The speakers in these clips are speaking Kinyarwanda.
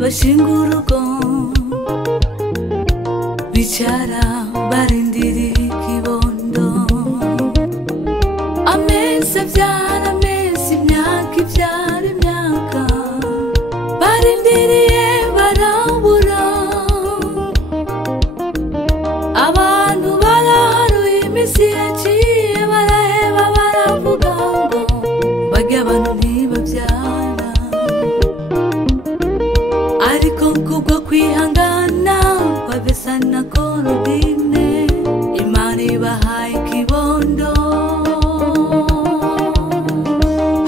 Bashingurugo bicara barindiri kibondo amezi avyara amezi imyaka ivyara imyaka barindiriye barabura abantu baraharuye imisi yaciye baraheba baravuga ngo barya abantu ntibavyara ariko kubwo kwihangana kwa Besa na Korodine Imana ibahaye ikibondo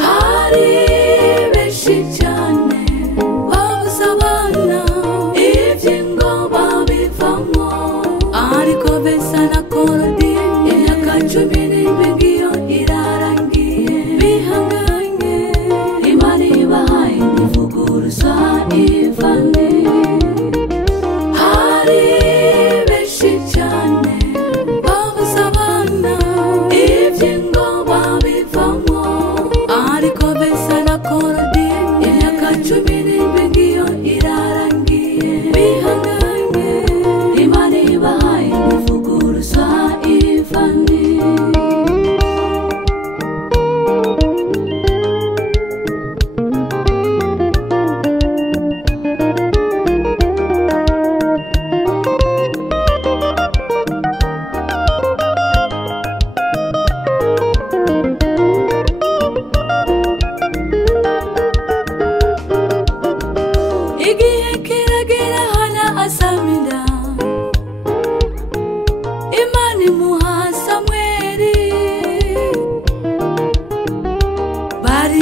hari benshi cyane babuze abana ivy'ingo babivamo ariko Besa na Korodine imyaka 17 ngiyo irarangiye bihanganye Imana ibahaye ntivuguruza Ivane hari benshi cyane babuze abana ivy'ingo babivamo ariko Besa na Korodine imyaka 17 ngiyo irarangiye bihanganye Imana ibahaye ntivuguruza Ivane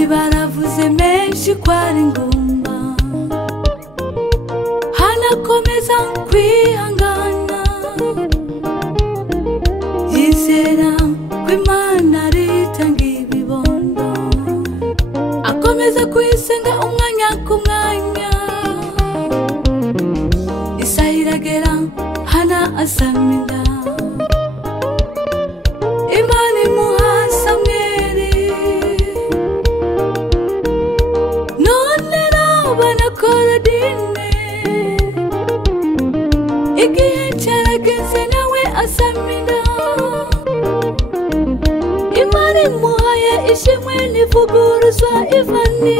baravuze menshi kwari ingumba hanakomeza kwihangana yizera ko Imana ritanga ibibondo akomeza kuyisenga umwanya ku mwanya isaha iragera hana asamira Imana imuha Samweli Korodine igihe cyarageze nawe asamira Imana imuhaye ishimwe nivuguruzwa Ivani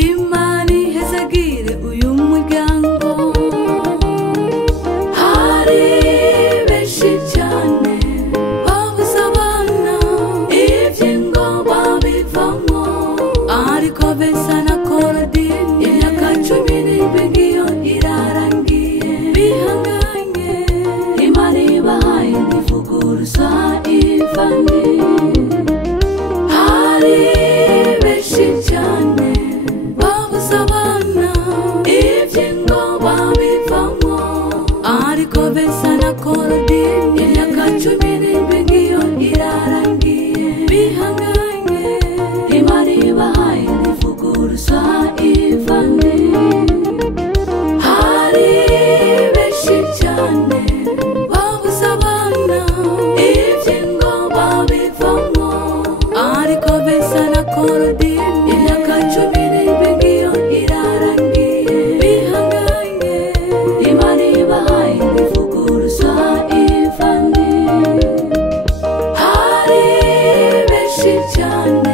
Imana ihezagire uyu muryango hari benshi cyane babuze abana ivy'ingo babivamo ariko Besa na Korodine imyaka 17 ngiyo irarangiye bihanganye Imana ibahaye ntivuguruza Ivane hari benshi cyane babuze abana ivy'ingo babivamo ariko Besa na Korodine imyaka 17 ngiyo irarangiye bihanganye Imana ibahaye ntivuguruza Ivane hari benshi cyane babuze abana ivy'ingo babivamo ariko Besa na Korodine imyaka 17 ngiyo irarangiye bihanganye Imana ibahaye ntivuguruza Ivane hari benshi cyane